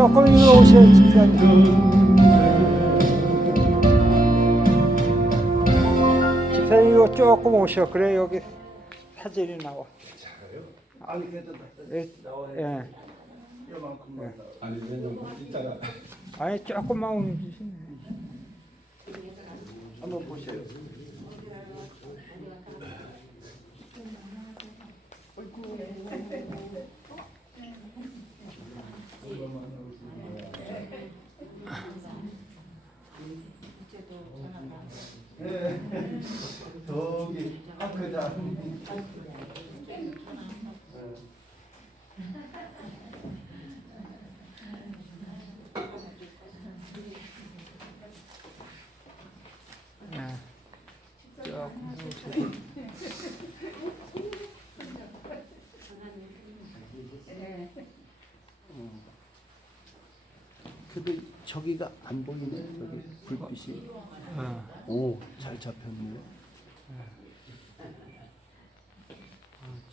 조금 이리 오셔야지. 집사님 이거 조금 오셔. 그래 여기 사진이 나와. 아니 그래도 나와야 예. 이만큼만 나와. 아니 좀 이따가 아니 조금만 움직이시네. 한번 보세요. 네. 저기 아크다. 조금 오셔. 근데 저기가 안 보이네. 저기 불빛이. 오, 잘 잡혔네.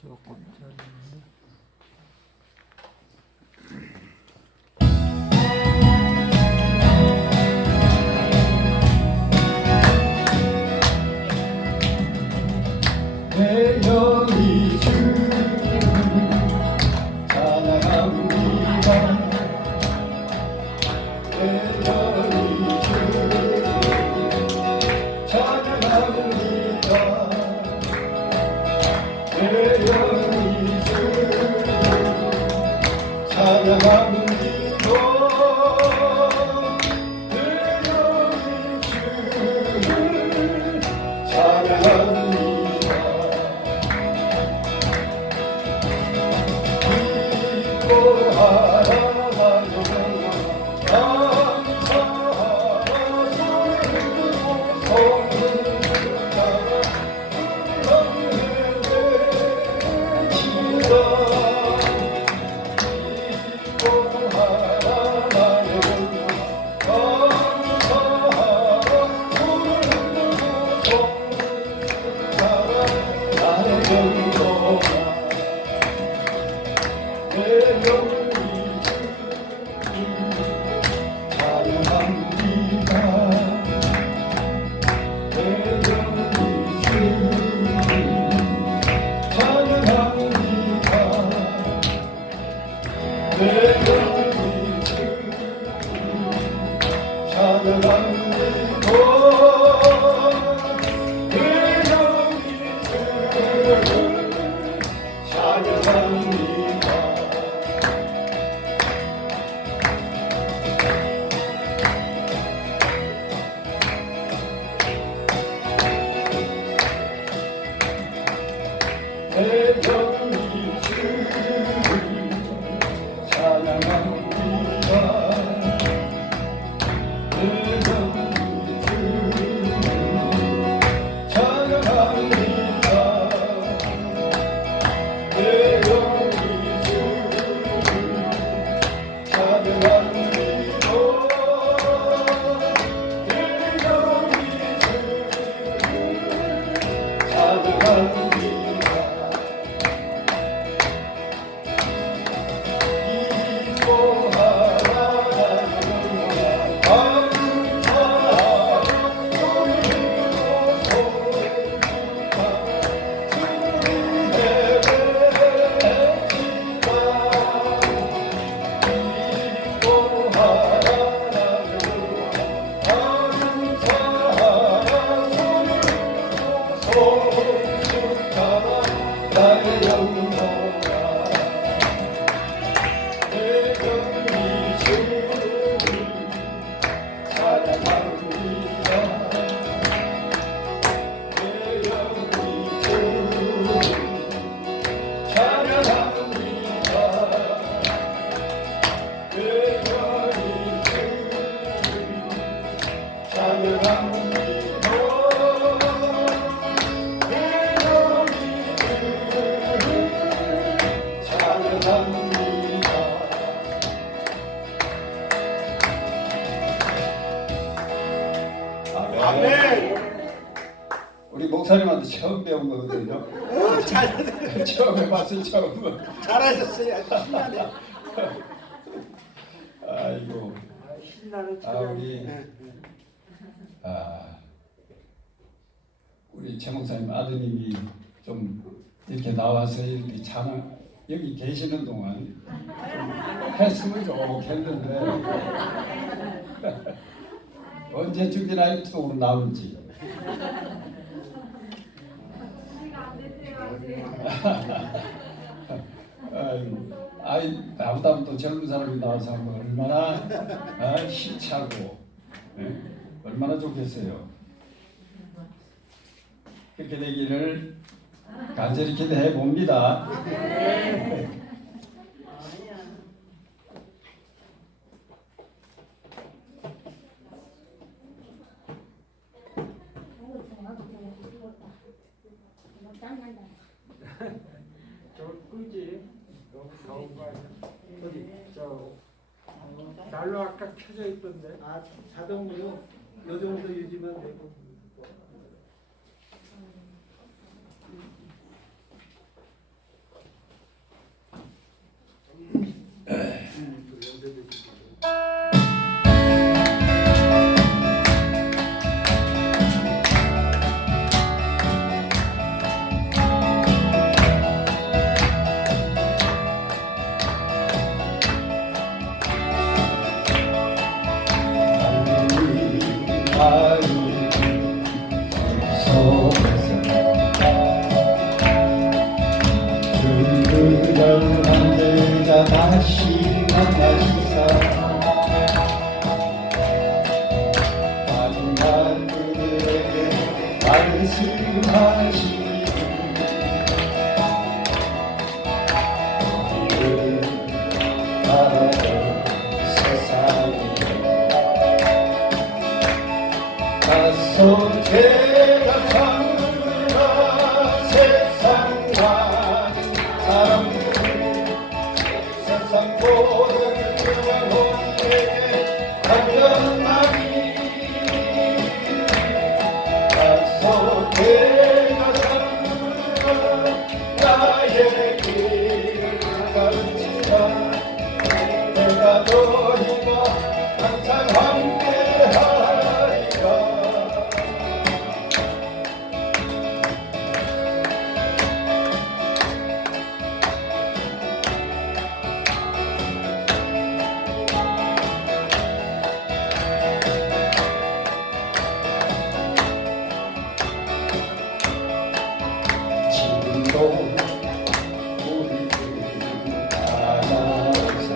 조금 잘했는데. 내 영이 주 찬양합니다. 내 영이 주 찬양합니다. 내 영이 주 찬양합니다. 내 영이 주 찬양합니다. 우리 목사님한테 처음 배운 거거든요. 잘하셨어요. 처음 해봤어요, 처음. 잘하셨어요. 아주 신나네. 아이고. 신나는 우리 우리 최 목사님 아드님이 좀 이렇게 나와서 이렇게 찬양 여기 계시는 동안 좀 했으면 좋겠는데 언제 주기나 또 나올지. 나보다 또 젊은 사람이 나와서 하면 얼마나 힘차고 얼마나 좋겠어요. 그렇게 되기를 간절히 기대해 봅니다. 저 끄지. 너무 더운 거 아니야? 어디 저 난로 아까 켜져 있던데. 자동으로 요 정도 유지만 되고. 다시 만나시사 마지막 그들에게 말씀하시니 우리를 바라던 세상에 가서 제가 삼으라 세상과 사람들 세상 모든 영혼에게 하련하니 가서 내가 삼으라 나의 길을 가르치라 내가 너희와 항상 함께하리라. 지금도 우리들 하나사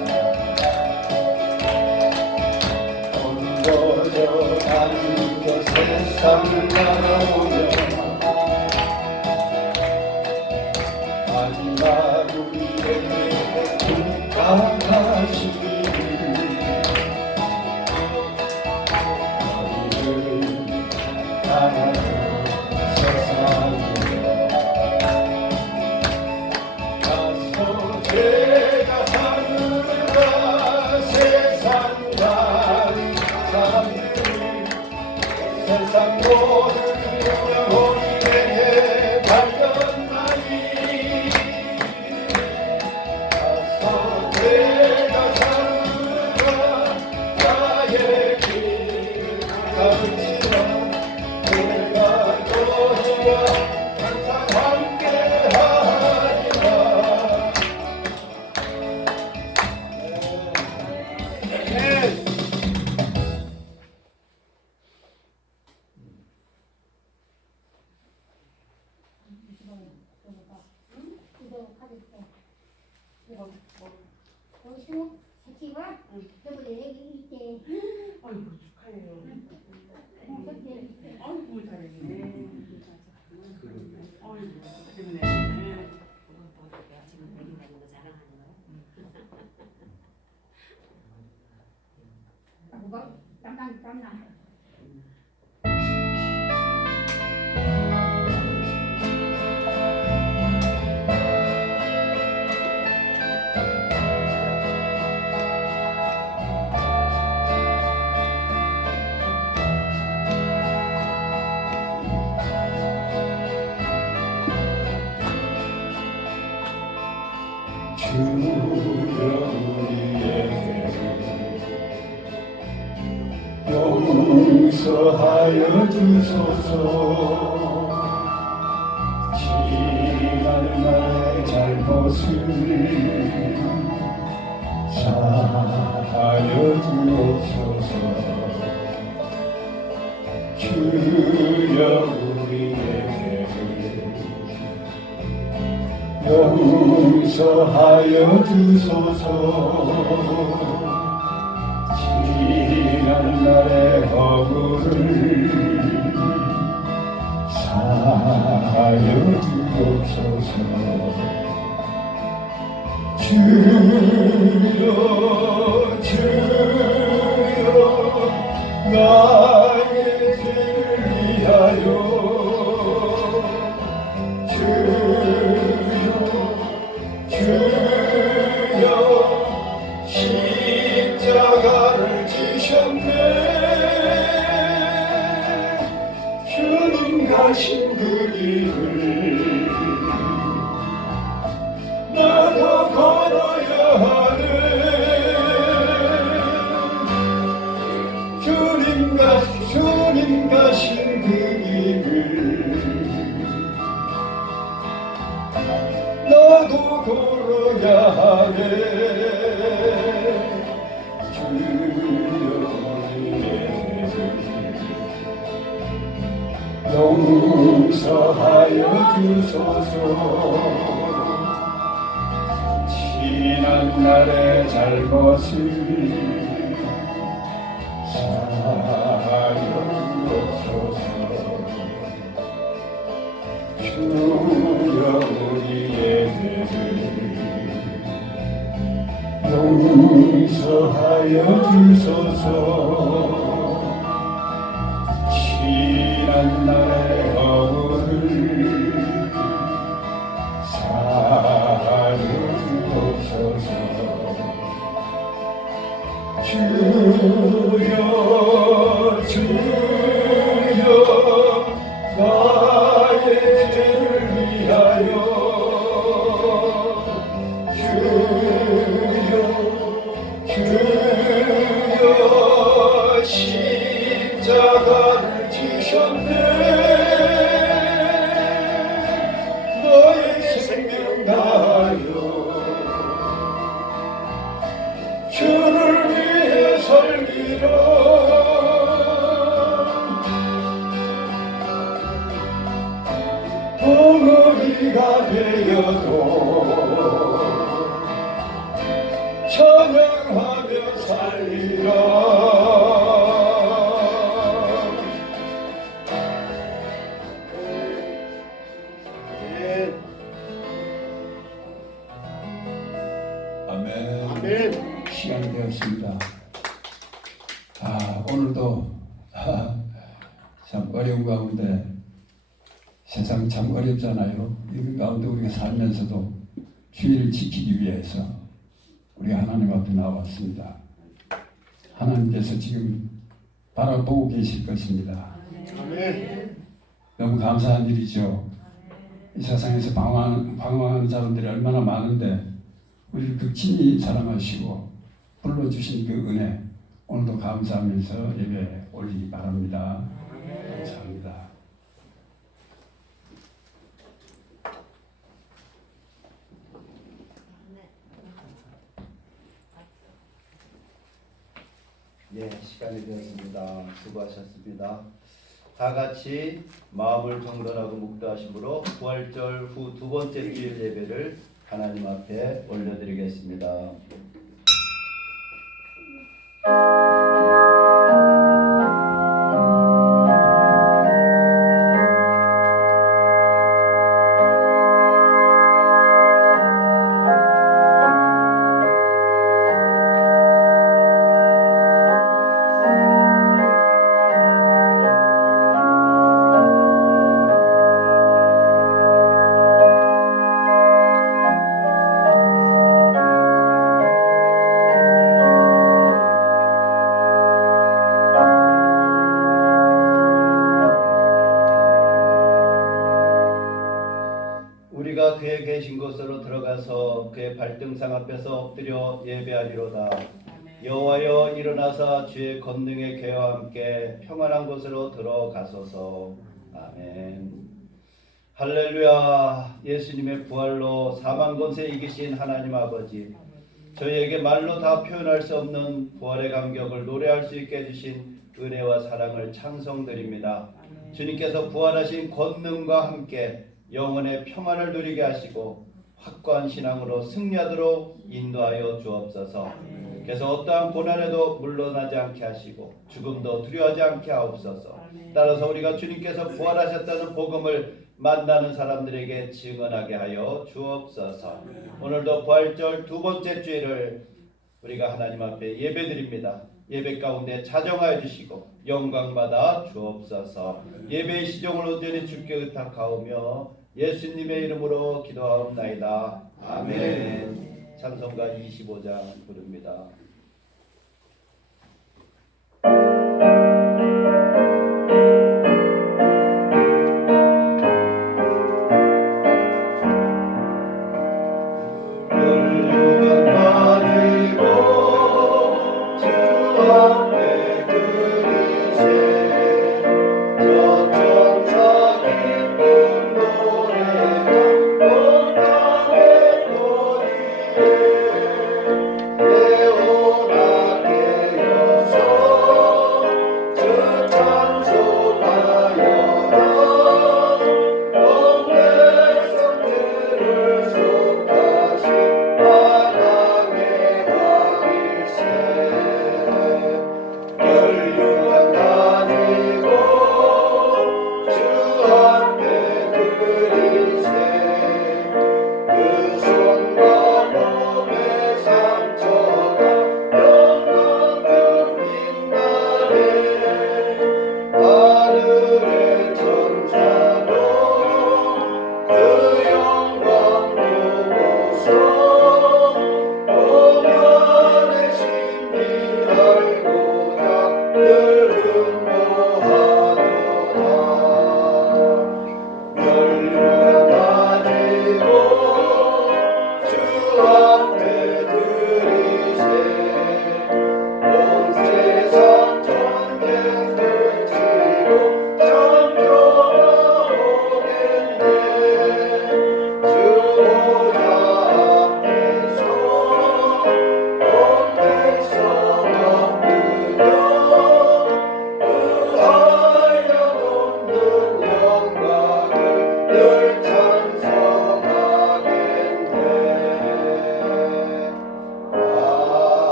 엉거려 다니고 세상을 바라보며 마지막 우리에게 부탁하시기를 너희를 하나님 세상에 제가 사느라 세상과 사람들 세상 모든 영혼에게 발견하니 가서 제가 사느라 나의 길을 가르치라 내가 너희와 항상 함께하리라. 아이고 축하해요. 아이고 잘했네. 아이고 때문에. 지금 내리 다니는 거 자랑하는 거야? 뭐가 땀나. 주여 우리에게 용서하여 주소서. 지난 나의 잘못을 사하여 주옵소서. 주여 우리에게 용서하여 주소서. 지난 날의 허물을 사하여 주옵소서. 주여 주여 나의 죄를 위하여 주여 주여 십자가를 지셨네. 주님 가신 그 길을 나도 걸어야 하네. 주님 가신 그 길을 나도 걸어야 하네. 주여 용서하여 주소서. 지난 날의 잘못을 사하여 주옵소서. 주여 우리의 죄를 용서하여 주소서. 지난 날의 허물을 사하여 주옵소서. 주여 주여 나의 죄를 위하여 주여 주여 십자가를 지셨네. 너의 생명 다하여 주를 위해 살리라. 덩어리가 되어도 찬양하며 살리라. 아멘. 아멘. 시간이 되었습니다. 오늘도 참 어려운 가운데, 세상 참 어렵잖아요. 이런 가운데 우리가 살면서도 주의를 지키기 위해서 우리가 하나님 앞에 나왔습니다. 하나님께서 지금 바라보고 계실 것입니다. 아멘. 너무 감사한 일이죠. 이 세상에서 방황하는 사람들이 얼마나 많은데 우리를 극진히 사랑하시고 불러주신 그 은혜, 오늘도 감사하면서 예배 올리기 바랍니다. 감사합니다. 예, 시간이 되었습니다. 수고하셨습니다. 다 같이 마음을 정돈하고 묵도하심으로 부활절 후 두 번째 주일 예배를 하나님 앞에 올려드리겠습니다. 우리가 그의 계신 곳으로 들어가서 그의 발등상 앞에서 엎드려 예배하리로다. 아멘. 여호와여 일어나사 주의 권능의 궤와 함께 평안한 곳으로 들어가소서. 아멘. 할렐루야. 예수님의 부활로 사망 권세 이기신 하나님 아버지, 저희에게 말로 다 표현할 수 없는 부활의 감격을 노래할 수 있게 해주신 은혜와 사랑을 찬송드립니다. 주님께서 부활하신 권능과 함께 영혼의 평안을 누리게 하시고 확고한 신앙으로 승리하도록 인도하여 주옵소서. 그래서 어떠한 고난에도 물러나지 않게 하시고 죽음도 두려워하지 않게 하옵소서. 따라서 우리가 주님께서 부활하셨다는 복음을 만나는 사람들에게 증언하게 하여 주옵소서. 오늘도 부활절 두 번째 주일을 우리가 하나님 앞에 예배드립니다. 예배 가운데 자정하여 주시고 영광받아 주옵소서. 예배의 시종을 온전히 주께 의탁하오며 예수님의 이름으로 기도하옵나이다. 아멘. 찬송가 25장 부릅니다.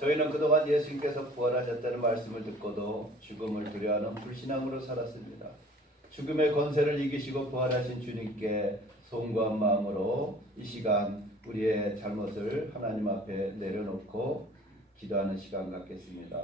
저희는 그동안 예수님께서 부활하셨다는 말씀을 듣고도 죽음을 두려워하는 불신앙으로 살았습니다. 죽음의 권세를 이기시고 부활하신 주님께 송구한 마음으로 이 시간 우리의 잘못을 하나님 앞에 내려놓고 기도하는 시간 갖겠습니다.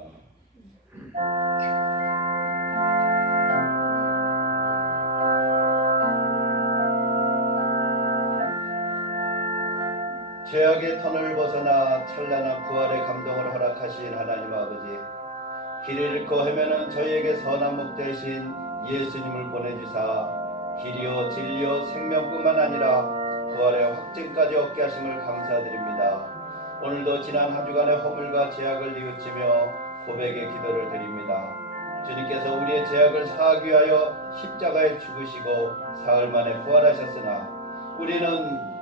죄악의 터널을 벗어나 찬란한 부활의 감동을 허락하신 하나님 아버지, 길을 잃고 헤매는 저희에게 선한 목 대신 예수님을 보내주사 길이요 진리요 생명뿐만 아니라 부활의 확증까지 얻게 하심을 감사드립니다. 오늘도 지난 한 주간의 허물과 죄악을 뉘우치며 고백의 기도를 드립니다. 주님께서 우리의 죄악을 사하기 위하여 십자가에 죽으시고 사흘 만에 부활하셨으나 우리는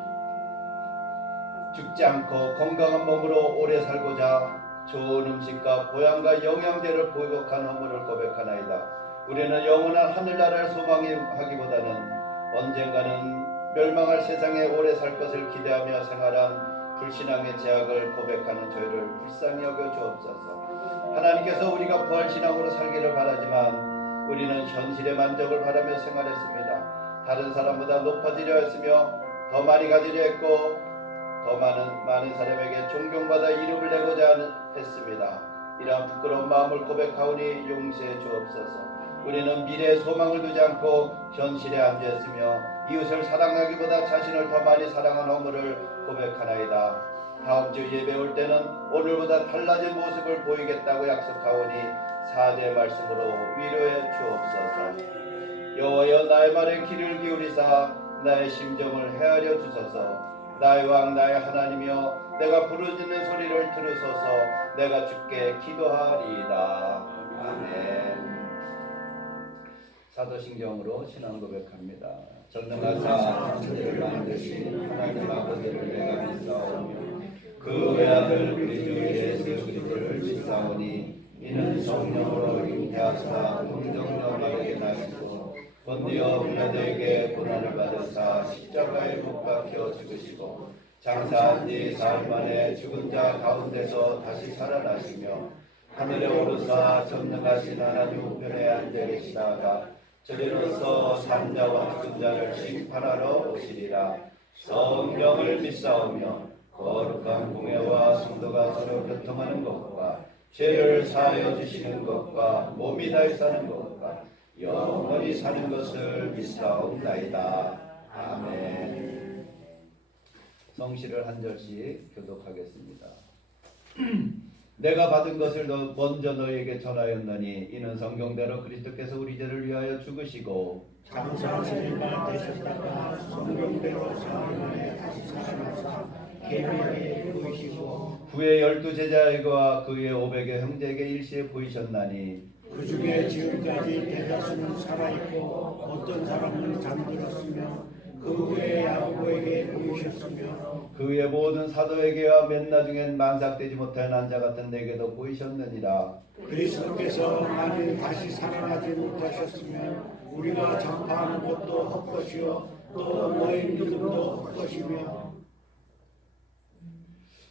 죽지 않고 건강한 몸으로 오래 살고자 좋은 음식과 보양과 영양제를 보복한 허물을 고백하나이다. 우리는 영원한 하늘나라를 소망하기보다는 언젠가는 멸망할 세상에 오래 살 것을 기대하며 생활한 불신앙의 죄악을 고백하는 저희를 불쌍히 여겨 주옵소서. 하나님께서 우리가 부활신앙으로 살기를 바라지만 우리는 현실의 만족을 바라며 생활했습니다. 다른 사람보다 높아지려 했으며 더 많이 가지려 했고 더 많은 사람에게 존경받아 이름을 내고자 했습니다. 이러한 부끄러운 마음을 고백하오니 용서해 주옵소서. 우리는 미래에 소망을 두지 않고 현실에 안주했으며 이웃을 사랑하기보다 자신을 더 많이 사랑한 허물을 고백하나이다. 다음 주 예배 올 때는 오늘보다 달라진 모습을 보이겠다고 약속하오니 사죄의 말씀으로 위로해 주옵소서. 여호와여 나의 말에 귀를 기울이사 나의 심정을 헤아려 주소서. 나의 왕 나의 하나님이여 내가 부르짖는 소리를 들으소서. 내가 주께 기도하리이다. 아멘. 사도신경으로 신앙 고백합니다. 전능하사 저를 만드신 하나님 아버지를 내가 믿사오며 그 외아들 우리 주 예수 그리스도를 믿사오니 이는 성령으로 잉태하사 긍정령하게 나시고 본디오 빌라도에게 고난을 받으사 십자가에 못 박혀 죽으시고 장사한 지 사흘 만에 죽은 자 가운데서 다시 살아나시며 하늘에 오르사 전능하신 하나님 우편에 앉아 계시다가 저리로서 산자와 죽은 자를 심판하러 오시리라. 성령을 믿사오며 거룩한 공회와 성도가 서로 교통하는 것과 죄를 사하여 주시는 것과 몸이 다해 사는 것과 영원히 사는 것을 믿사옵나이다. 아멘. 성시를 한 절씩 교독하겠습니다. 내가 받은 것을 먼저 너희에게 전하였느니 이는 성경대로 그리스도께서 우리 죄를 위하여 죽으시고 장사하시는 바 되셨다가 성경대로 사흘 만에 다시 살아나사 계명에 보이시고 후에 12제자에게와 그의 500의 형제에게 일시에 보이셨나니 그 중에 지금까지 대다수는 살아있고 어떤 사람은 잠들었으며 그 후에 야고보에게 보이셨으며 그의 모든 사도에게와 맨 나중엔 만삭되지 못한 난자 같은 내게도 보이셨느니라. 그리스도께서 만일 다시 살아나지 못하셨으면 우리가 전파하는 것도 헛것이요 또 너희 믿음도 헛것이며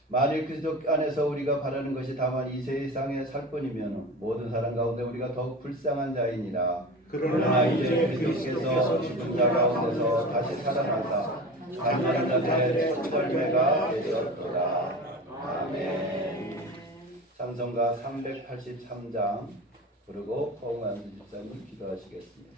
만일 그리스도 안에서 우리가 바라는 것이 다만 이 세상에 살 뿐이면 모든 사람 가운데 우리가 더욱 불쌍한 자이니라. 그러나 이제 그리스도께서 죽은 자 가운데서 다시 살아나사 살만한 자들의 첫절매가 되셨도다. 아멘. 찬송가 383장 부르고 포옹하는 집사님을 기도하시겠습니다.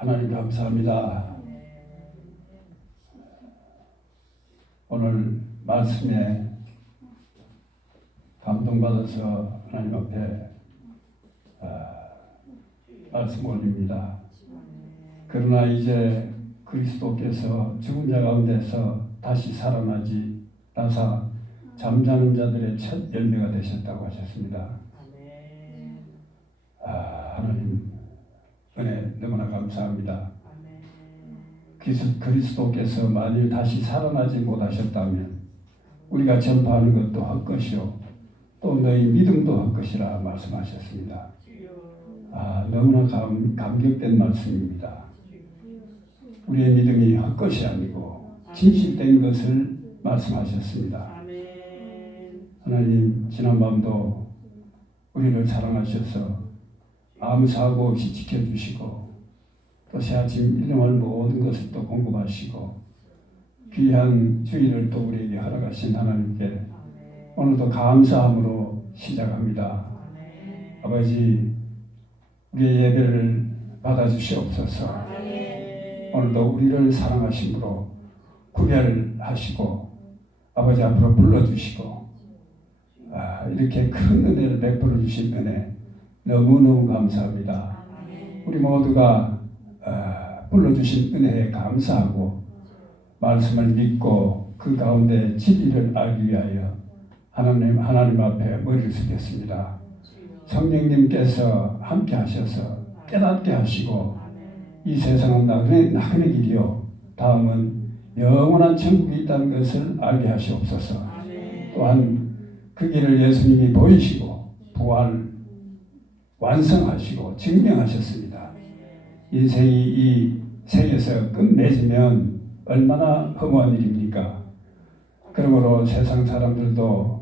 하나님 감사합니다. 오늘 말씀에 감동받아서 하나님 앞에 말씀 올립니다. 그러나 이제 그리스도께서 죽은 자 가운데서 다시 살아나지 나사 잠자는 자들의 첫 열매가 되셨다고 하셨습니다. 하나님 은혜 너무나 감사합니다. 그리스도께서 만일 다시 살아나지 못하셨다면 우리가 전파하는 것도 헛것이요 또 너희 믿음도 할 것이라 말씀하셨습니다. 너무나 감격된 말씀입니다. 우리의 믿음이 헛것이 아니고 진실된 것을 말씀하셨습니다. 하나님, 지난밤도 우리를 사랑하셔서 아무 사고 없이 지켜주시고 또 새아침 일용할 모든 것을 또 공급하시고 귀한 주일을 또 우리에게 허락하신 하나님께 오늘도 감사함으로 시작합니다. 아버지, 우리의 예배를 받아주시옵소서. 오늘도 우리를 사랑하심으로 구별하시고 아버지 앞으로 불러주시고 이렇게 큰 은혜를 베풀어 주신 은혜 너무너무 감사합니다. 우리 모두가 불러주신 은혜에 감사하고 말씀을 믿고 그 가운데 진리를 알기 위하여 하나님 앞에 머리를 숙였습니다. 성령님께서 함께 하셔서 깨닫게 하시고 이 세상은 나그네 길이요 다음은 영원한 천국이 있다는 것을 알게 하시옵소서. 또한 그 길을 예수님이 보이시고 부활 완성하시고 증명하셨습니다. 인생이 이 세계에서 끝맺으면 얼마나 허무한 일입니까? 그러므로 세상 사람들도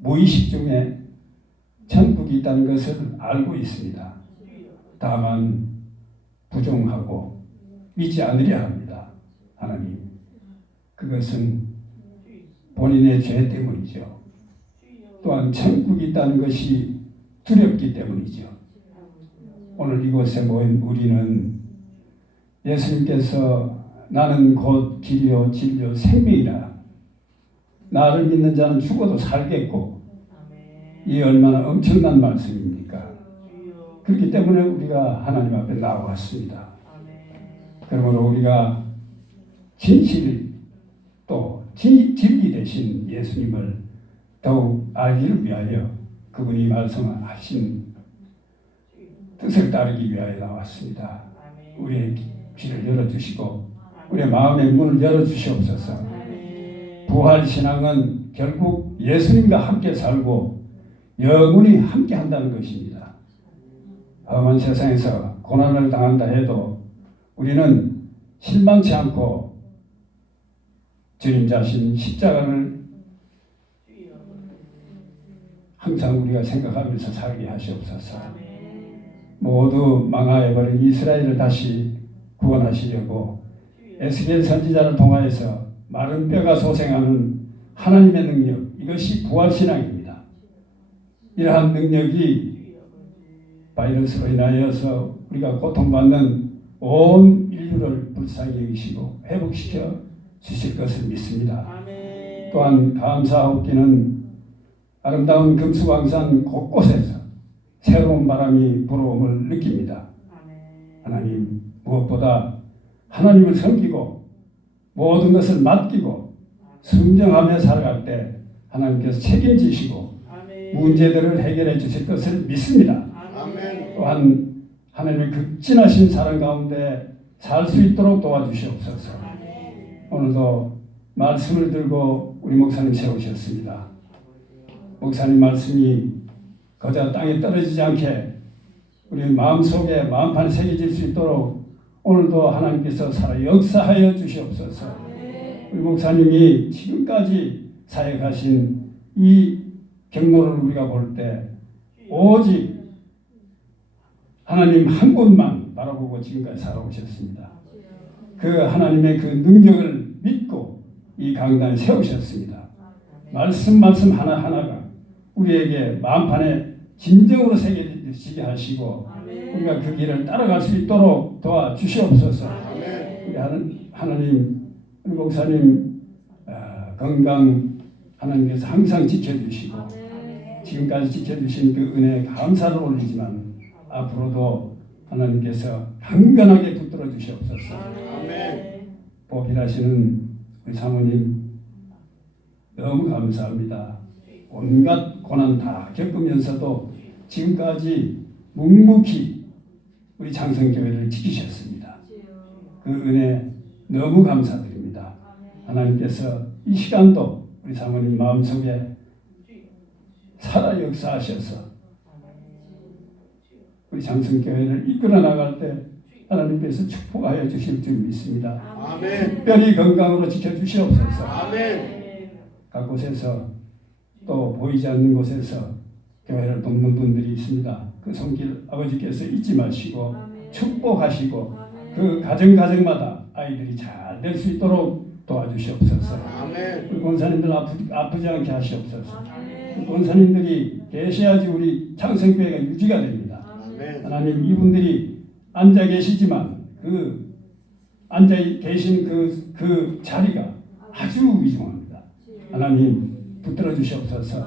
무의식 중에 천국이 있다는 것을 알고 있습니다. 다만 부정하고 믿지 않으려 합니다. 하나님, 그것은 본인의 죄 때문이죠. 또한 천국이 있다는 것이 두렵기 때문이죠. 오늘 이곳에 모인 우리는 예수님께서 나는 곧 길이요 진리요 생명이라 나를 믿는 자는 죽어도 살겠고 이 얼마나 엄청난 말씀입니까? 그렇기 때문에 우리가 하나님 앞에 나왔습니다. 그러므로 우리가 진실 또 진리 되신 예수님을 더욱 알기를 위하여 그분이 말씀하신 뜻을 따르기 위하여 나왔습니다. 우리의 귀를 열어주시고 우리의 마음의 문을 열어주시옵소서. 부활신앙은 결국 예수님과 함께 살고 영원히 함께 한다는 것입니다. 험한 세상에서 고난을 당한다 해도 우리는 실망치 않고 주님 자신 십자가를 항상 우리가 생각하면서 살게 하시옵소서. 모두 망하여버린 이스라엘을 다시 구원하시려고 에스겔 선지자를 통하여서 마른 뼈가 소생하는 하나님의 능력, 이것이 부활신앙입니다. 이러한 능력이 바이러스로 인하여서 우리가 고통받는 온 인류를 불쌍히 여기시고 회복시켜 주실 것을 믿습니다. 또한 감사하옵기는 아름다운 금수강산 곳곳에서 새로운 바람이 불어옴을 느낍니다. 하나님, 무엇보다 하나님을 섬기고 모든 것을 맡기고 순정하며 살아갈 때 하나님께서 책임지시고 문제들을 해결해 주실 것을 믿습니다. 또한 하나님의 극진하신 사랑 가운데 살 수 있도록 도와주시옵소서. 오늘도 말씀을 들고 우리 목사님 세우셨습니다. 목사님 말씀이 거저 땅에 떨어지지 않게 우리 마음속에 마음판에 새겨질 수 있도록 오늘도 하나님께서 살아 역사하여 주시옵소서. 우리 목사님이 지금까지 사역하신 이 경로를 우리가 볼 때 오직 하나님 한 곳만 바라보고 지금까지 살아오셨습니다. 그 하나님의 그 능력을 믿고 이 강단에 세우셨습니다. 말씀 하나하나가 우리에게 마음판에 진정으로 새겨지게 하시고 우리가 그 길을 따라갈 수 있도록 도와주시옵소서. 우리 하나님, 우리 목사님 건강 하나님께서 항상 지켜주시고 지금까지 지켜주신 그 은혜에 감사를 올리지만 앞으로도 하나님께서 강건하게 붙들어 주시옵소서. 보필하시는 우리 사모님 너무 감사합니다. 온갖 고난 다 겪으면서도 지금까지 묵묵히 우리 장성교회를 지키셨습니다. 그 은혜 너무 감사드립니다. 하나님께서 이 시간도 우리 사모님 마음속에 살아 역사하셔서 우리 장성교회를 이끌어 나갈 때 하나님께서 축복하여 주실 줄 믿습니다. 아멘. 특별히 건강으로 지켜주시옵소서. 아멘. 각 곳에서 또 보이지 않는 곳에서 교회를 돕는 분들이 있습니다. 그 손길 아버지께서 잊지 마시고 축복하시고 그 가정마다 아이들이 잘 될 수 있도록 도와주시옵소서. 아멘. 우리 권사님들 아프지 않게 하시옵소서. 우리 권사님들이 계셔야지 우리 창성교회가 유지가 됩니다. 아멘. 하나님, 이분들이 앉아 계시지만 그 앉아 계신 그 자리가 아주 위중합니다. 하나님 붙들어 주시옵소서.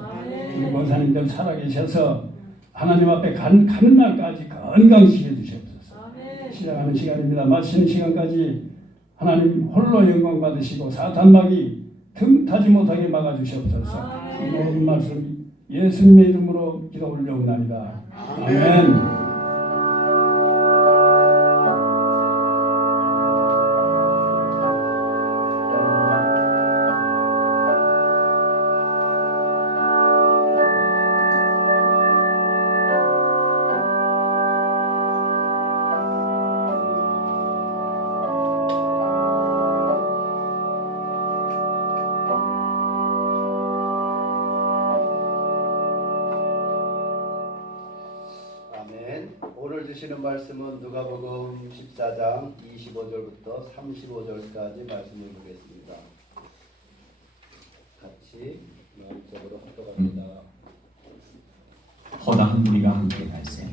우리 권사님들 살아계셔서 하나님 앞에 가는 날까지 건강시켜 주시옵소서. 시작하는 시간입니다. 마치는 시간까지 하나님 홀로 영광 받으시고 사탄막이 틈타지 못하게 막아 주시옵소서. 이 모든 말씀 예수님의 이름으로 기도 올려옵나이다. 아멘. 아멘. 오늘 주시는 말씀은 누가복음 14장 25절부터 35절까지 말씀을 보겠습니다. 같이 마음속으로 합독합니다. 허다한 무리가 함께 갈새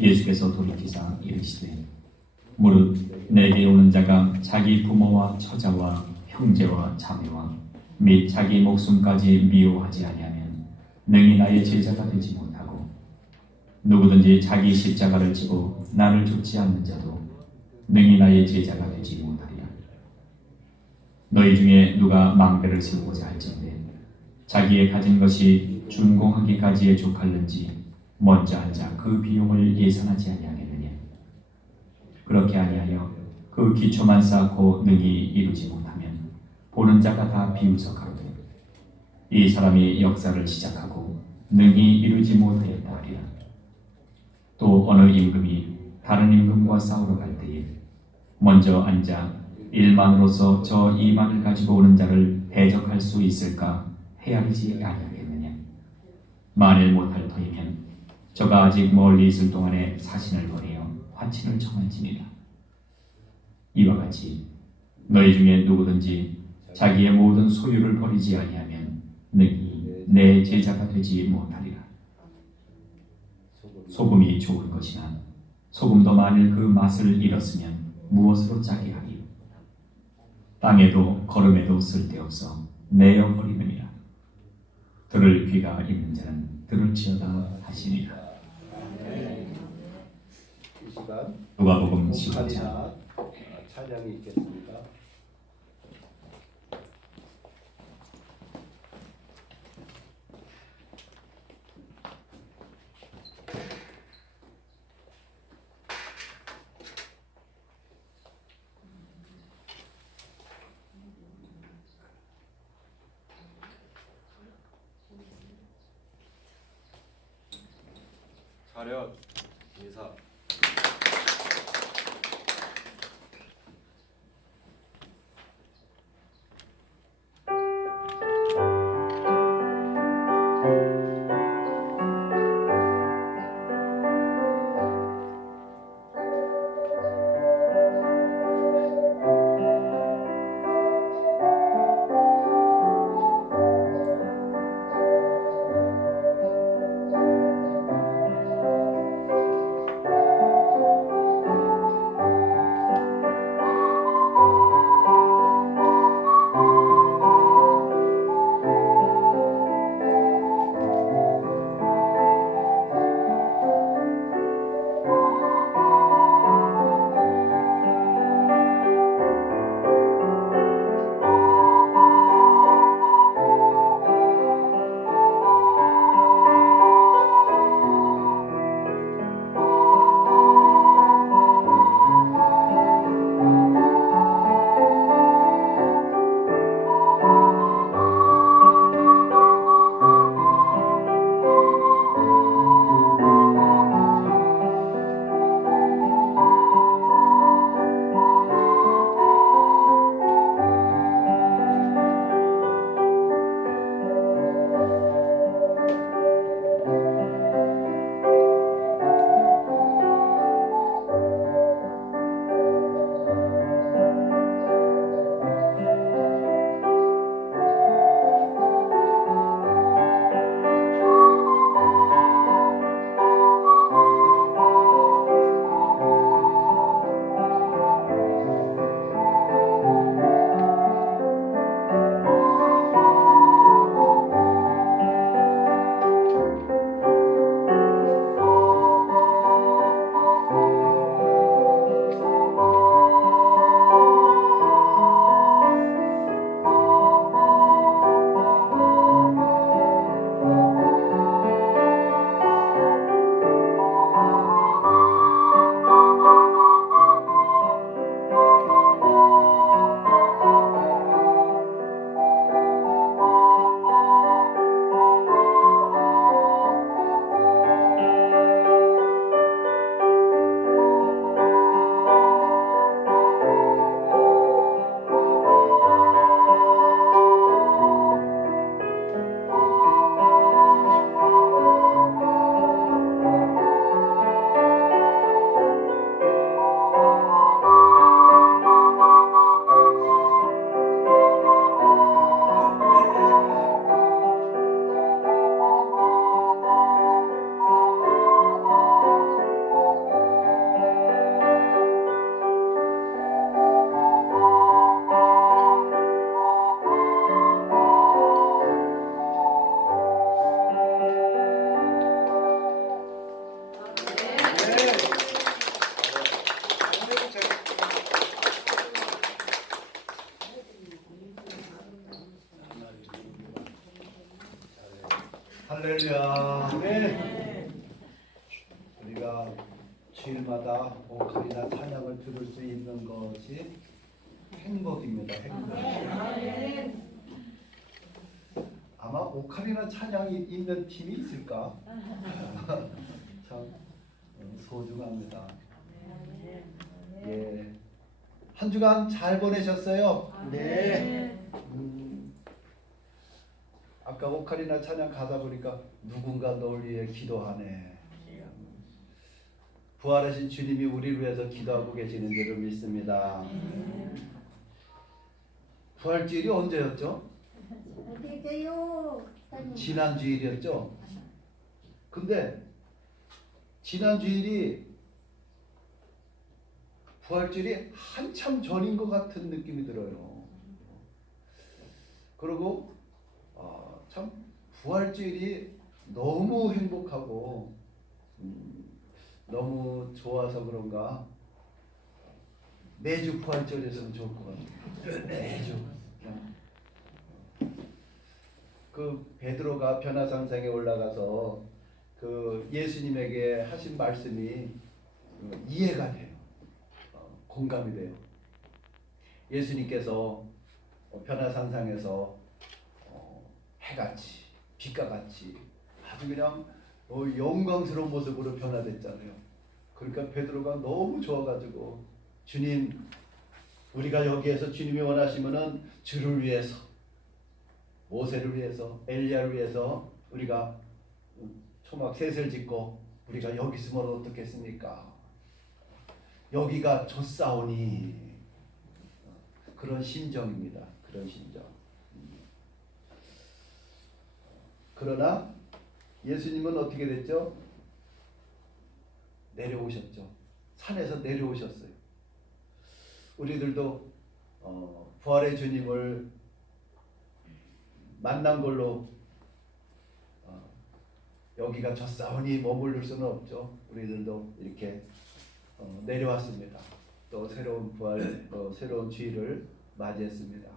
예수께서 돌이키사 이르시되 무릇 내게 오는 자가 자기 부모와 처자와 형제와 자매와 및 자기 목숨까지 미워하지 아니하면 능히 나의 제자가 되지 못하고 누구든지 자기 십자가를 지고 나를 쫓지 않는 자도 능히 나의 제자가 되지 못하리라. 너희 중에 누가 망대를 세우고자 할진대 자기의 가진 것이 준공하기까지에 족할는지 먼저 앉아 그 비용을 예산하지 아니하겠느냐. 그렇게 아니하여 그 기초만 쌓고 능히 이루지 못하면 보는 자가 다 비웃어가로되 이 사람이 역사를 시작하고 능히 이루지 못하였다 하리라. 또 어느 임금이 다른 임금과 싸우러 갈 때에 먼저 앉아 1만으로서 저 2만을 가지고 오는 자를 대적할 수 있을까 헤아리지 아니하겠느냐. 만일 못할 터이면 저가 아직 멀리 있을 동안에 사신을 보내어 화친을 청할지니라. 이와 같이 너희 중에 누구든지 자기의 모든 소유를 버리지 아니하면 능히 내 제자가 되지 못하리라. 소금이 좋은 것이나 소금도 만일 그 맛을 잃었으면 무엇으로 짜게 하리요. 땅에도 거름에도 쓸데없어 내어 버리느니라. 들을 귀가 있는 자는 들을지어다 하시니라. 이 시간 누가복음 15장 찬양이 있겠습니다. 차렷 인사. 할렐루야. 네. 우리가 주일마다 오카리나 찬양을 들을 수 있는 것이 행복입니다. 행복. 아마 오카리나 찬양이 있는 팀이 있을까? 참 소중합니다. 예. 한 주간 잘 보내셨어요? 네. 아까 오카리나 찬양 가사 보니까 누군가 널 위해 기도하네. 부활하신 주님이 우리를 위해서 기도하고 계시는 줄을 믿습니다. 부활주일이 언제였죠? 어디세요? 지난 주일이었죠? 근데 지난 주일이 부활주일이 한참 전인 것 같은 느낌이 들어요. 그리고 참 부활주일이 너무 행복하고 너무 좋아서 그런가 매주 부활절이었으면 좋을 것 같아요. 매주. 그 베드로가 변화산상에 올라가서 그 예수님에게 하신 말씀이 이해가 돼요. 공감이 돼요. 예수님께서 변화산상에서 해같이 빛과 같이 아주 그냥 영광스러운 모습으로 변화됐잖아요. 그러니까 베드로가 너무 좋아가지고 주님, 우리가 여기에서 주님이 원하시면은 주를 위해서, 모세를 위해서, 엘리야를 위해서 우리가 초막 셋을 짓고 우리가 여기 있으면 어떻겠습니까? 여기가 좋사오니. 그런 심정입니다. 그런 심정. 그러나 예수님은 어떻게 됐죠? 내려오셨죠. 산에서 내려오셨어요. 우리들도 부활의 주님을 만난 걸로 여기가 젖사오니 머무를 수는 없죠. 우리들도 이렇게 내려왔습니다. 또 새로운 부활, 새로운 주일을 맞이했습니다.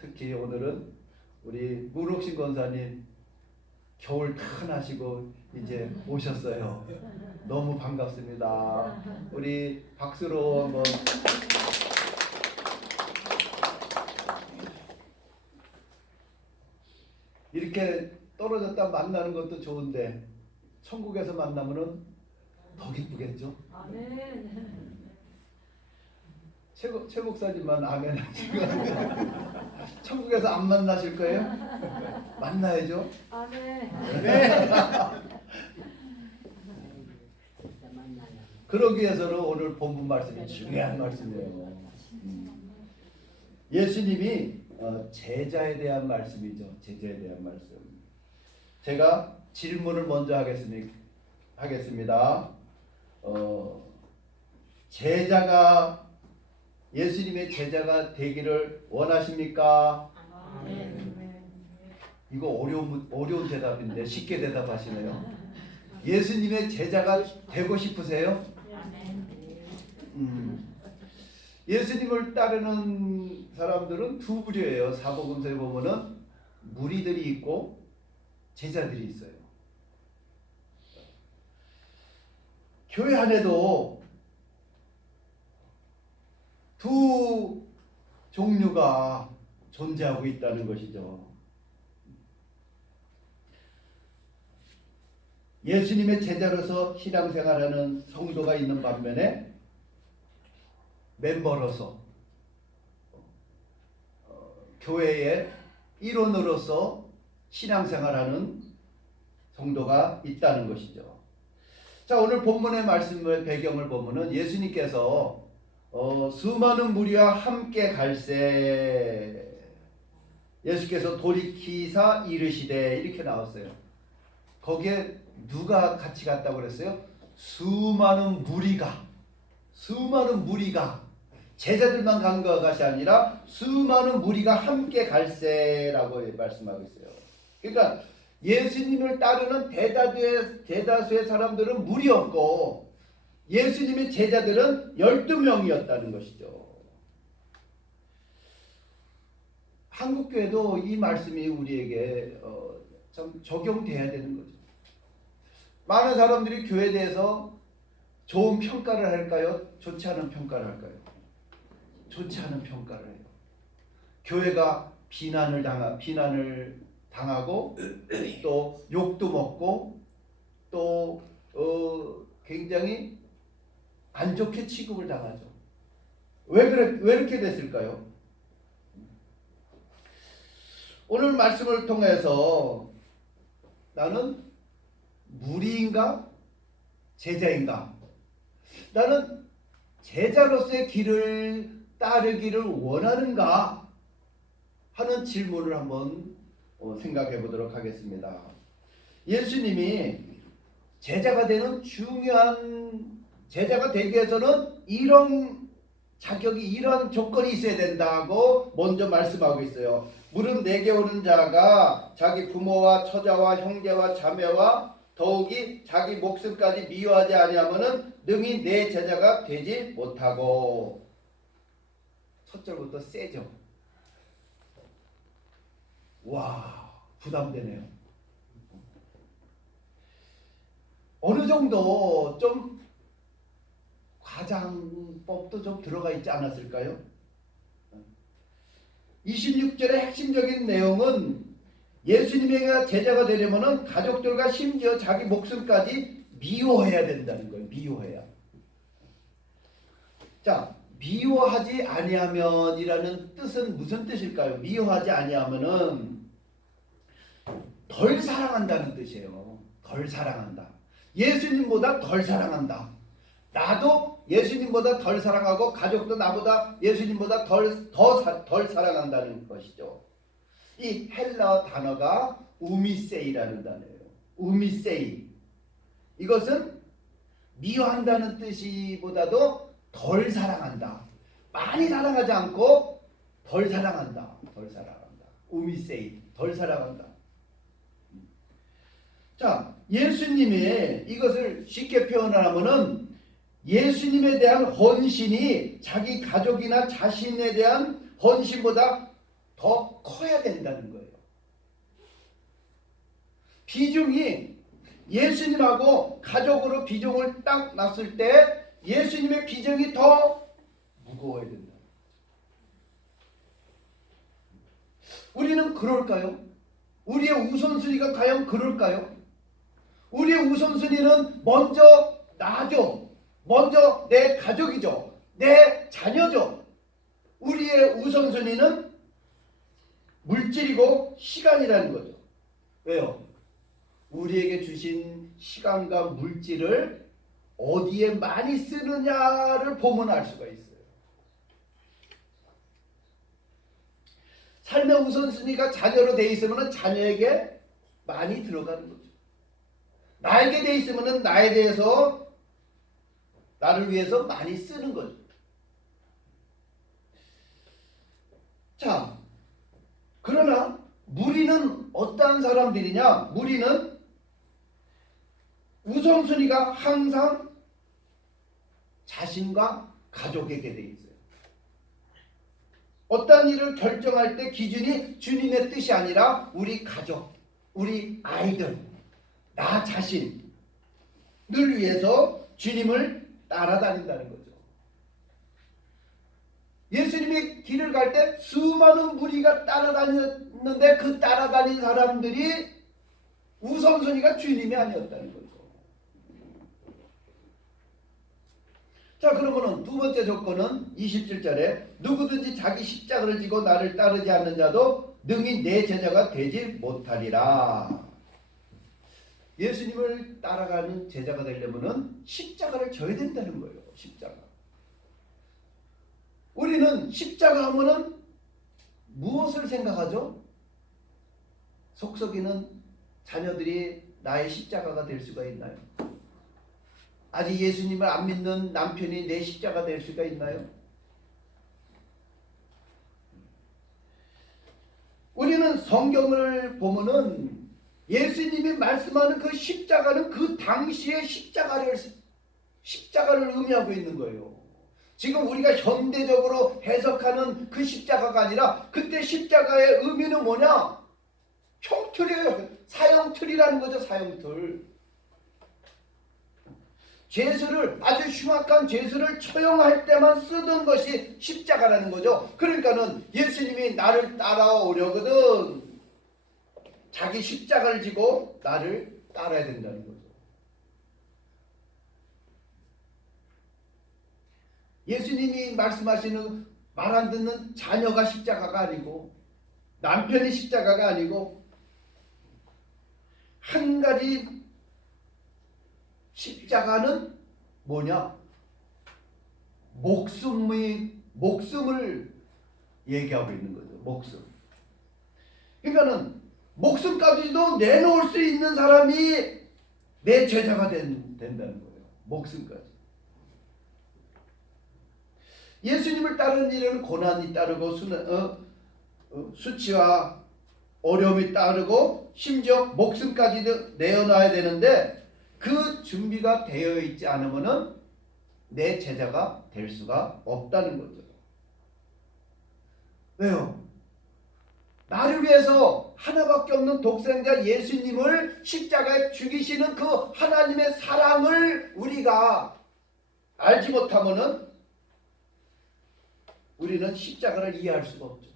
특히 오늘은 우리 문옥신 권사님 겨울 다 나시고 이제 오셨어요. 너무 반갑습니다. 우리 박수로 한번. 이렇게 떨어졌다 만나는 것도 좋은데 천국에서 만나면은 더 기쁘겠죠? 아멘. 최 목사님만 아멘 하시고 천국에서 안 만나실 거예요? 만나야죠. 아멘. 네. 그러기 위해서는 오늘 본문 말씀이 중요한 말씀이에요. 예수님이 제자에 대한 말씀이죠. 제자에 대한 말씀. 제가 질문을 먼저 하겠습니다. 제자가 예수님의 제자가 되기를 원하십니까? 이거 어려운 대답인데 쉽게 대답하시네요. 예수님의 제자가 되고 싶으세요? 예수님을 따르는 사람들은 두 부류예요. 사복음서에 보면은 무리들이 있고 제자들이 있어요. 교회 안에도 두 종류가 존재하고 있다는 것이죠. 예수님의 제자로서 신앙생활하는 성도가 있는 반면에 멤버로서 교회의 일원으로서 신앙생활하는 성도가 있다는 것이죠. 자, 오늘 본문의 말씀의 배경을 보면은 예수님께서 수많은 무리와 함께 갈새 예수께서 돌이키사 이르시되 이렇게 나왔어요. 거기에 누가 같이 갔다고 그랬어요? 수많은 무리가 제자들만 간 것이 아니라 수많은 무리가 함께 갈새라고 말씀하고 있어요. 그러니까 예수님을 따르는 대다수의 사람들은 무리였고 예수님의 제자들은 12명이었다는 것이죠. 한국교회도 이 말씀이 우리에게 참 적용돼야 되는 거죠. 많은 사람들이 교회에 대해서 좋은 평가를 할까요? 좋지 않은 평가를 할까요? 좋지 않은 평가를 해요. 교회가 비난을 당하고 또 욕도 먹고 또 굉장히 안 좋게 취급을 당하죠. 왜 이렇게 됐을까요? 오늘 말씀을 통해서 나는 무리인가? 제자인가? 나는 제자로서의 길을 따르기를 원하는가? 하는 질문을 한번 생각해 보도록 하겠습니다. 예수님이 제자가 되는 제자가 되기 위해서는 이런 자격이 이런 조건이 있어야 된다고 먼저 말씀하고 있어요. 무릇 내게 오는 자가 자기 부모와 처자와 형제와 자매와 더욱이 자기 목숨까지 미워하지 아니하면은 능히 내 제자가 되지 못하고. 첫 절부터 세죠. 와, 부담되네요. 어느 정도 좀 과장법도 좀 들어가 있지 않았을까요? 26절의 핵심적인 내용은 예수님의 제자가 되려면 가족들과 심지어 자기 목숨까지 미워해야 된다는 거예요. 미워해야. 자, 미워하지 아니하면이라는 뜻은 무슨 뜻일까요? 미워하지 아니하면은 덜 사랑한다는 뜻이에요. 덜 사랑한다. 예수님보다 덜 사랑한다. 나도 예수님보다 덜 사랑하고 가족도 나보다 예수님보다 덜 사랑한다는 것이죠. 이 헬라어 단어가 우미세이라는 단어예요. 우미세이. 이것은 미워한다는 뜻이보다도 덜 사랑한다. 많이 사랑하지 않고 덜 사랑한다. 덜 사랑한다. 우미세이. 덜 사랑한다. 자, 예수님이 이것을 쉽게 표현하면은 예수님에 대한 헌신이 자기 가족이나 자신에 대한 헌신보다 더 커야 된다는 거예요. 비중이 예수님하고 가족으로 비중을 딱 놨을 때 예수님의 비중이 더 무거워야 된다. 우리는 그럴까요? 우리의 우선순위가 과연 그럴까요? 우리의 우선순위는 먼저 나죠. 먼저 내 가족이죠. 내 자녀죠. 우리의 우선순위는 물질이고 시간이라는 거죠. 왜요? 우리에게 주신 시간과 물질을 어디에 많이 쓰느냐를 보면 알 수가 있어요. 삶의 우선순위가 자녀로 되어 있으면 자녀에게 많이 들어가는 거죠. 나에게 되어 있으면 나에 대해서 나를 위해서 많이 쓰는 거죠. 자, 그러나 무리는 어떠한 사람들이냐? 무리는 우선순위가 항상 자신과 가족에게 되어 있어요. 어떠한 일을 결정할 때 기준이 주님의 뜻이 아니라 우리 가족, 우리 아이들, 나 자신을 위해서 주님을 따라다닌다는 거죠. 예수님이 길을 갈 때 수많은 무리가 따라다녔는데 그 따라다닌 사람들이 우선순위가 주님이 아니었다는 거죠. 자, 그러면은 두 번째 조건은 27절에 누구든지 자기 십자가를 지고 나를 따르지 않는 자도 능히 내 제자가 되지 못하리라. 예수님을 따라가는 제자가 되려면은 십자가를 져야 된다는 거예요. 십자가. 우리는 십자가 하면은 무엇을 생각하죠? 속썩이는 자녀들이 나의 십자가가 될 수가 있나요? 아직 예수님을 안 믿는 남편이 내 십자가 될 수가 있나요? 우리는 성경을 보면은 예수님이 말씀하는 그 십자가는 그 당시의 십자가를 의미하고 있는 거예요. 지금 우리가 현대적으로 해석하는 그 십자가가 아니라 그때 십자가의 의미는 뭐냐? 형틀이에요. 사형틀이라는 거죠. 사형틀. 죄수를, 아주 흉악한 죄수를 처형할 때만 쓰던 것이 십자가라는 거죠. 그러니까는 예수님이 나를 따라오려거든 자기 십자가를 지고 나를 따라야 된다는 거죠. 예수님이 말씀하시는 말 안 듣는 자녀가 십자가가 아니고, 남편이 십자가가 아니고, 한 가지 십자가는 뭐냐? 목숨을 얘기하고 있는 거죠. 목숨. 그러니까는 목숨까지도 내놓을 수 있는 사람이 내 제자가 된다는 거예요. 목숨까지. 예수님을 따르는 일은 고난이 따르고 수치와 어려움이 따르고 심지어 목숨까지도 내어놔야 되는데, 그 준비가 되어 있지 않으면은 내 제자가 될 수가 없다는 거죠. 왜요? 나를 위해서 하나밖에 없는 독생자 예수님을 십자가에 죽이시는 그 하나님의 사랑을 우리가 알지 못하면은 우리는 십자가를 이해할 수가 없죠.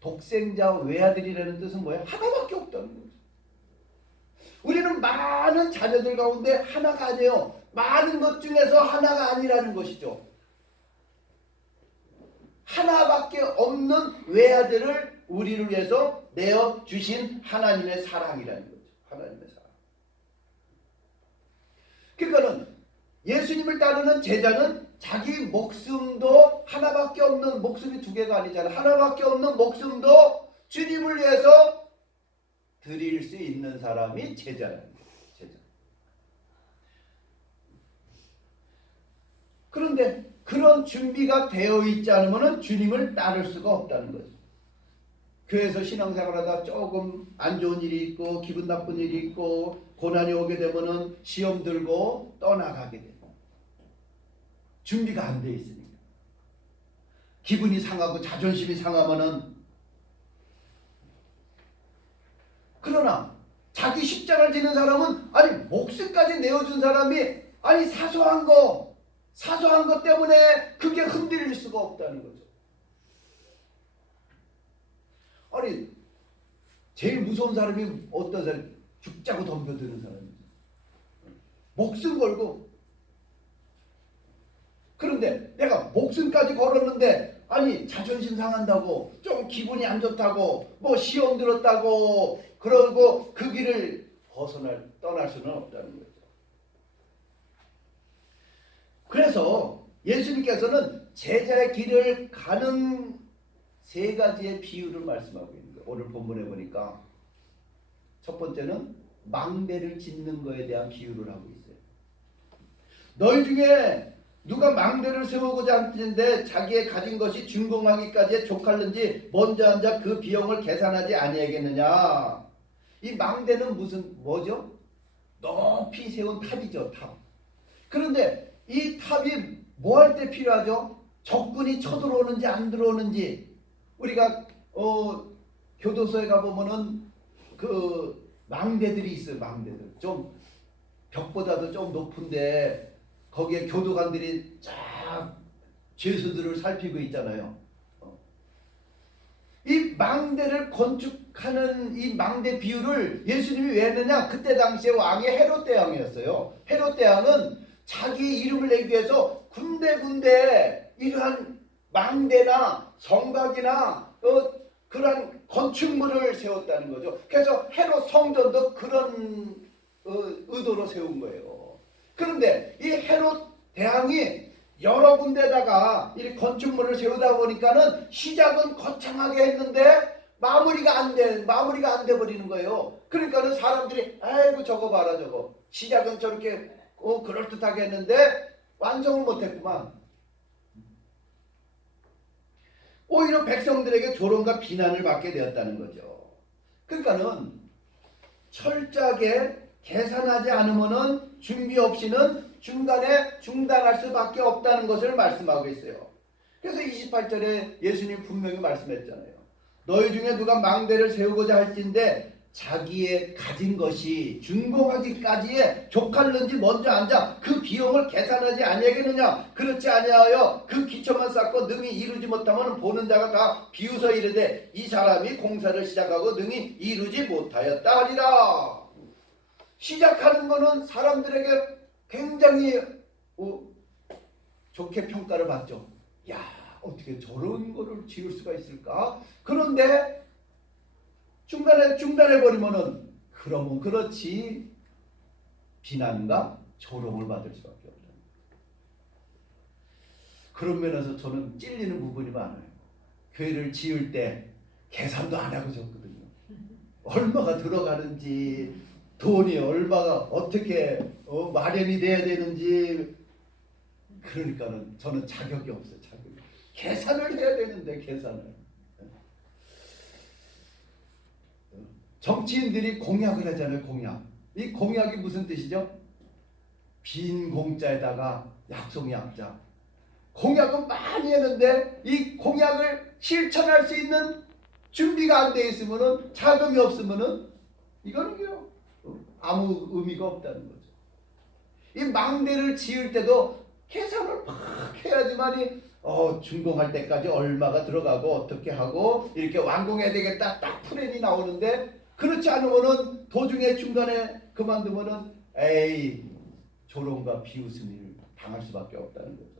독생자 외아들이라는 뜻은 뭐예요? 하나밖에 없다는 거죠. 우리는 많은 자녀들 가운데 하나가 아니에요. 많은 것 중에서 하나가 아니라는 것이죠. 하나밖에 없는 외아들을 우리를 위해서 내어 주신 하나님의 사랑이라는 거죠. 하나님의 사랑. 그러니까는 예수님을 따르는 제자는 자기 목숨도, 하나밖에 없는 목숨이 두 개가 아니잖아요. 하나밖에 없는 목숨도 주님을 위해서 드릴 수 있는 사람이 제자라는 거예요. 제자. 그런데 그런 준비가 되어 있지 않으면 주님을 따를 수가 없다는 거죠. 교회에서 신앙생활하다 조금 안 좋은 일이 있고 기분 나쁜 일이 있고 고난이 오게 되면은 시험 들고 떠나가게 돼요. 준비가 안 돼 있으니까. 기분이 상하고 자존심이 상하면은, 그러나 자기 십자가를 지는 사람은, 아니 목숨까지 내어준 사람이, 아니 사소한 것 때문에 그게 흔들릴 수가 없다는 거죠. 아니 제일 무서운 사람이 어떤 사람? 죽자고 덤벼드는 사람이죠. 목숨 걸고. 그런데 내가 목숨까지 걸었는데, 아니 자존심 상한다고, 좀 기분이 안 좋다고, 뭐 시험 들었다고 그러고 그 길을 떠날 수는 없다는 거죠. 그래서 예수님께서는 제자의 길을 가는 세 가지의 비유를 말씀하고 있는 거예요. 오늘 본문에 보니까 첫 번째는 망대를 짓는 거에 대한 비유를 하고 있어요. 너희 중에 누가 망대를 세우고자 하는데 자기의 가진 것이 준공하기까지 족할는지 먼저 앉아 그 비용을 계산하지 아니하겠느냐. 이 망대는 뭐죠? 높이 세운 탑이죠. 탑. 그런데 이 탑이 뭐 할 때 필요하죠? 적군이 쳐들어오는지 안 들어오는지. 우리가 교도소에 가보면은 그 망대들이 있어요. 망대들. 좀 벽보다도 좀 높은데 거기에 교도관들이 쫙 죄수들을 살피고 있잖아요. 이 망대를 건축하는 이 망대 비유를 예수님이 왜 했느냐? 그때 당시에 왕이 헤롯 대왕이었어요. 헤롯 대왕은 자기 이름을 내기 위해서 군데군데 이러한 망대나 성곽이나 그런 건축물을 세웠다는 거죠. 그래서 헤롯 성전도 그런 의도로 세운 거예요. 그런데 이 헤롯 대왕이 여러 군데다가 이 건축물을 세우다 보니까는 시작은 거창하게 했는데 마무리가 안 돼 버리는 거예요. 그러니까는 사람들이 아이고 저거 봐라 저거 시작은 저렇게 그럴듯하게 했는데 완성을 못했구만. 오히려 백성들에게 조롱과 비난을 받게 되었다는 거죠. 그러니까는 철저하게 계산하지 않으면은 준비 없이는 중간에 중단할 수밖에 없다는 것을 말씀하고 있어요. 그래서 28절에 예수님 분명히 말씀했잖아요. 너희 중에 누가 망대를 세우고자 할진대 자기의 가진 것이 준공하기까지에 족할는지 먼저 앉아 그 비용을 계산하지 아니하겠느냐. 그렇지 아니하여 그 기초만 쌓고 능히 이루지 못하면 보는 자가 다 비웃어 이르되 이 사람이 공사를 시작하고 능히 이루지 못하였다 하리라. 시작하는 거는 사람들에게 굉장히 좋게 평가를 받죠. 야, 어떻게 저런 거를 지을 수가 있을까? 그런데 중단해 버리면은 그러면 그렇지 비난과 조롱을 받을 수밖에 없다. 그런 면에서 저는 찔리는 부분이 많아요. 교회를 지을 때 계산도 안 하고 졌거든요. 얼마가 들어가는지, 돈이 얼마가 어떻게 마련이 돼야 되는지. 그러니까는 저는 자격이 없어요. 자격이. 계산을 해야 되는데 계산을. 정치인들이 공약을 하잖아요. 공약. 이 공약이 무슨 뜻이죠? 빈 공짜에다가 약속 약자. 공약은 많이 했는데 이 공약을 실천할 수 있는 준비가 안 돼 있으면은, 자금이 없으면은 이거는요 아무 의미가 없다는 거죠. 이 망대를 지을 때도 계산을 막 해야지만이 준공할 때까지 얼마가 들어가고 어떻게 하고 이렇게 완공해야 되겠다 딱 플랜이 나오는데, 그렇지 않으면은 도중에 중간에 그만두면은 에이 조롱과 비웃음을 당할 수밖에 없다는 거죠.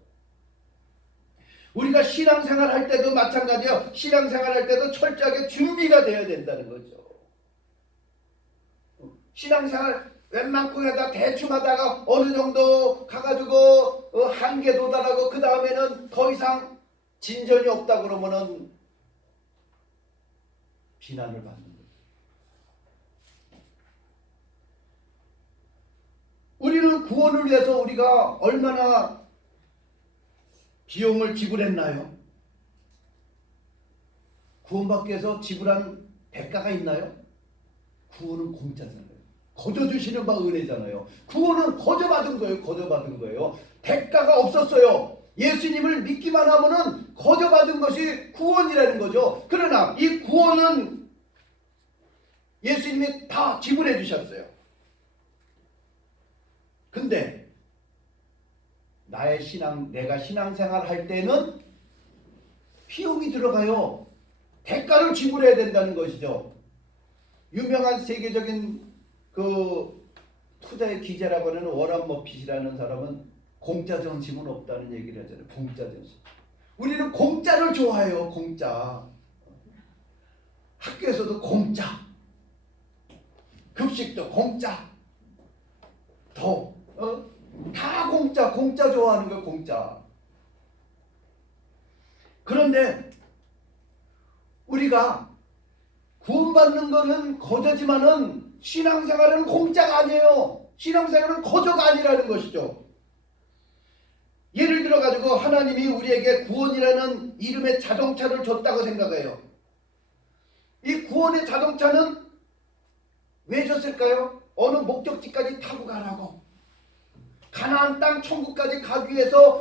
우리가 신앙생활 할 때도 마찬가지예요. 신앙생활 할 때도 철저하게 준비가 되어야 된다는 거죠. 신앙생활 웬만큼 하다 대충 하다가 어느 정도 가가지고 한계 도달하고 그 다음에는 더 이상 진전이 없다 그러면은 비난을 받는 거예요. 우리는 구원을 위해서 우리가 얼마나 비용을 지불했나요? 구원받기 위해서 지불한 대가가 있나요? 구원은 공짜잖아요. 거저 주시는 바 은혜잖아요. 구원은 거저 받은 거예요. 거저 받은 거예요. 대가가 없었어요. 예수님을 믿기만 하면은 거저 받은 것이 구원이라는 거죠. 그러나 이 구원은 예수님이 다 지불해 주셨어요. 근데 내가 신앙생활 할 때는 비용이 들어가요. 대가를 지불해야 된다는 것이죠. 유명한 세계적인 그 투자의 기재라고 하는 워런 버핏이라는 사람은 공짜 정신은 없다는 얘기를 하잖아요. 공짜 정신. 우리는 공짜를 좋아해요. 공짜. 학교에서도 공짜. 급식도 공짜. 다 공짜. 공짜 좋아하는 거 공짜. 그런데 우리가 구원받는 것은 거저지만은 신앙생활은 공짜가 아니에요. 신앙생활은 거저가 아니라는 것이죠. 예를 들어 가지고 하나님이 우리에게 구원이라는 이름의 자동차를 줬다고 생각해요. 이 구원의 자동차는 왜 줬을까요? 어느 목적지까지 타고 가라고. 가나안 땅 천국까지 가기 위해서